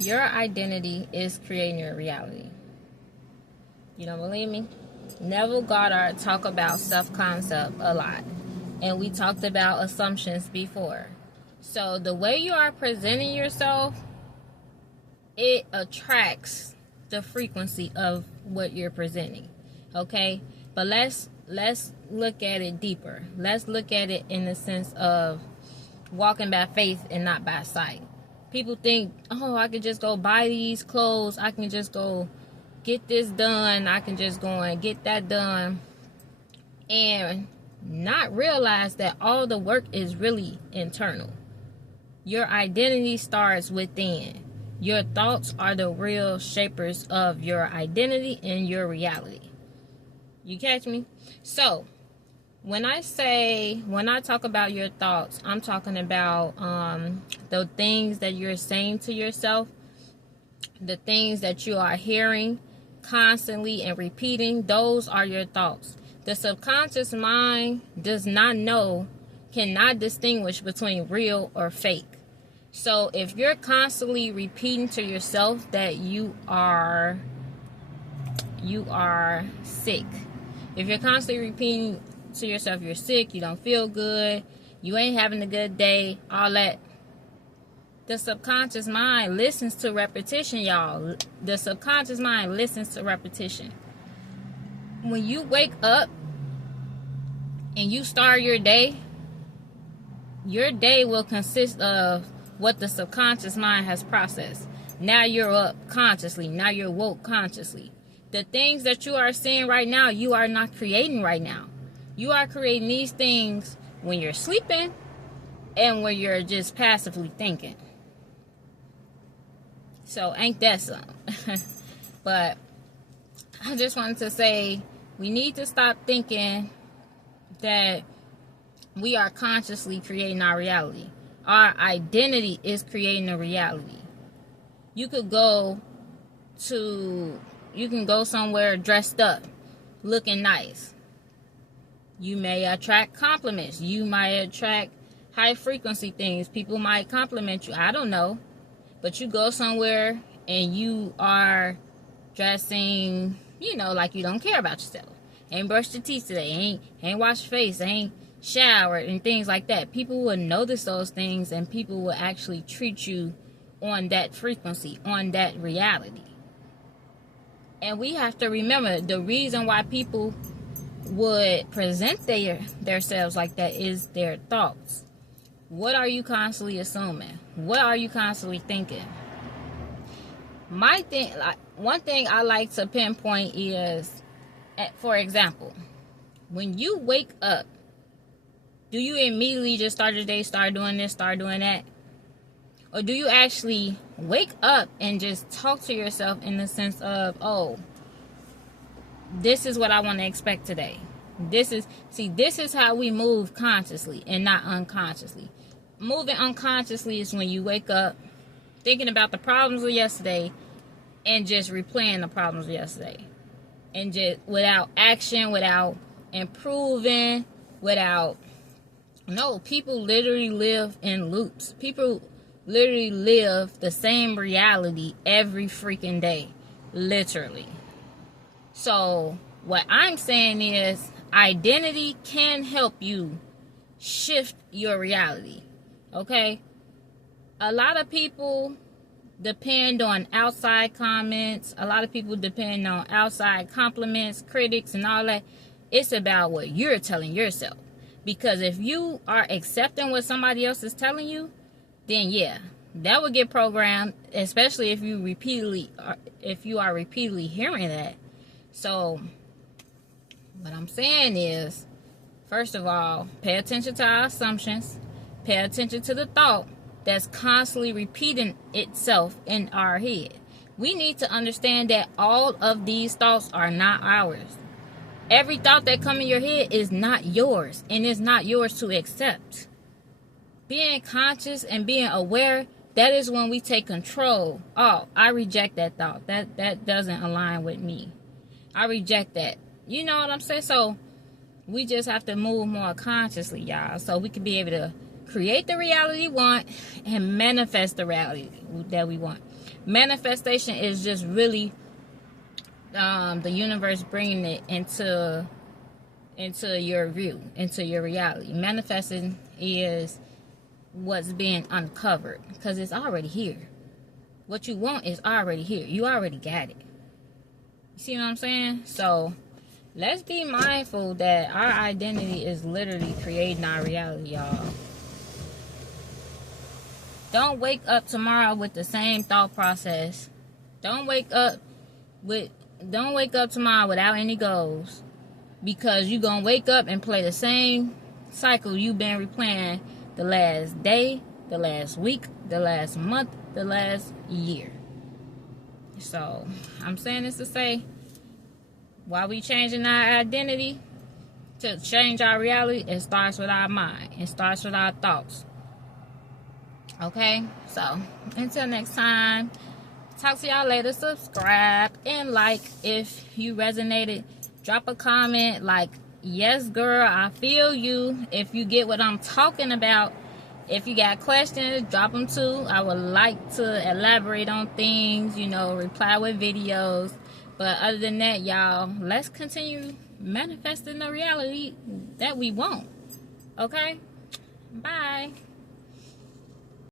Your identity is creating your reality. You don't believe me? Neville Goddard talked about self-concept a lot. And we talked about assumptions before. So the way you are presenting yourself, it attracts the frequency of what you're presenting. Okay? But let's look at it deeper. Let's look at it in the sense of walking by faith and not by sight. People think, oh, I can just go buy these clothes. I can just go get this done. I can just go and get that done. And not realize that all the work is really internal. Your identity starts within. Your thoughts are the real shapers of your identity and your reality. You catch me? So, when I talk about your thoughts, I'm talking about the things that you're saying to yourself, the things that you are hearing constantly and repeating. Those are your thoughts. The subconscious mind cannot distinguish between real or fake. So if you're constantly repeating to yourself that you are sick, if you're constantly repeating to yourself you're sick, you don't feel good, you ain't having a good day, all that, the subconscious mind listens to repetition, y'all. The subconscious mind listens to repetition. When you wake up and you start your day will consist of what the subconscious mind has processed. Now you're up consciously. Now you're woke consciously. The things that you are seeing right now, you are not creating right now. You are creating these things when you're sleeping and when you're just passively thinking. So ain't that something? But I just wanted to say, we need to stop thinking that we are consciously creating our reality. Our identity is creating a reality. You can go somewhere dressed up, looking nice. You may attract compliments. You might attract high frequency things. People might compliment you. I don't know. But you go somewhere and you are dressing, like you don't care about yourself. Ain't brushed your teeth today. Ain't washed your face. Ain't showered and things like that. People will notice those things and people will actually treat you on that frequency, on that reality. And we have to remember the reason why people would present themselves like that is their thoughts. What are you constantly assuming? What are you constantly thinking? One thing I like to pinpoint is, for example, when you wake up, do you immediately just start your day, start doing this, start doing that? Or do you actually wake up and just talk to yourself in the sense of, oh, this is what I want to expect today. This is how we move consciously and not unconsciously. Moving unconsciously is when you wake up thinking about the problems of yesterday and just replaying the problems of yesterday. And just without action, without improving, people literally live in loops. People literally live the same reality every freaking day. Literally. So what I'm saying is identity can help you shift your reality. Okay? A lot of people depend on outside comments. A lot of people depend on outside compliments, critics, and all that. It's about what you're telling yourself. Because if you are accepting what somebody else is telling you, then yeah, that will get programmed, especially if you are repeatedly hearing that. So what I'm saying is, first of all, pay attention to our assumptions. Pay attention to the thought that's constantly repeating itself in our head. We need to understand that all of these thoughts are not ours. Every thought that comes in your head is not yours, and it's not yours to accept. Being conscious and being aware, that is when we take control. Oh, I reject that thought. That doesn't align with me. I reject that. You know what I'm saying? So we just have to move more consciously, y'all, so we can be able to create the reality we want and manifest the reality that we want. Manifestation is just really the universe bringing it into your view, into your reality. Manifesting is what's being uncovered, because it's already here. What you want is already here. You already got it. You see what I'm saying? So let's be mindful that our identity is literally creating our reality, y'all. Don't wake up tomorrow with the same thought process. Don't wake up tomorrow without any goals, because you're going to wake up and play the same cycle you've been replaying the last day, the last week, the last month, the last year. So I'm saying this to say, while we changing our identity to change our reality, it starts with our mind. It starts with our thoughts. Okay, so until next time, talk to y'all later. Subscribe and like if you resonated. Drop a comment like, yes girl, I feel you. If you get what I'm talking about. If you got questions, drop them too. I would like to elaborate on things, reply with videos. But other than that, y'all, let's continue manifesting the reality that we want. Okay? Bye.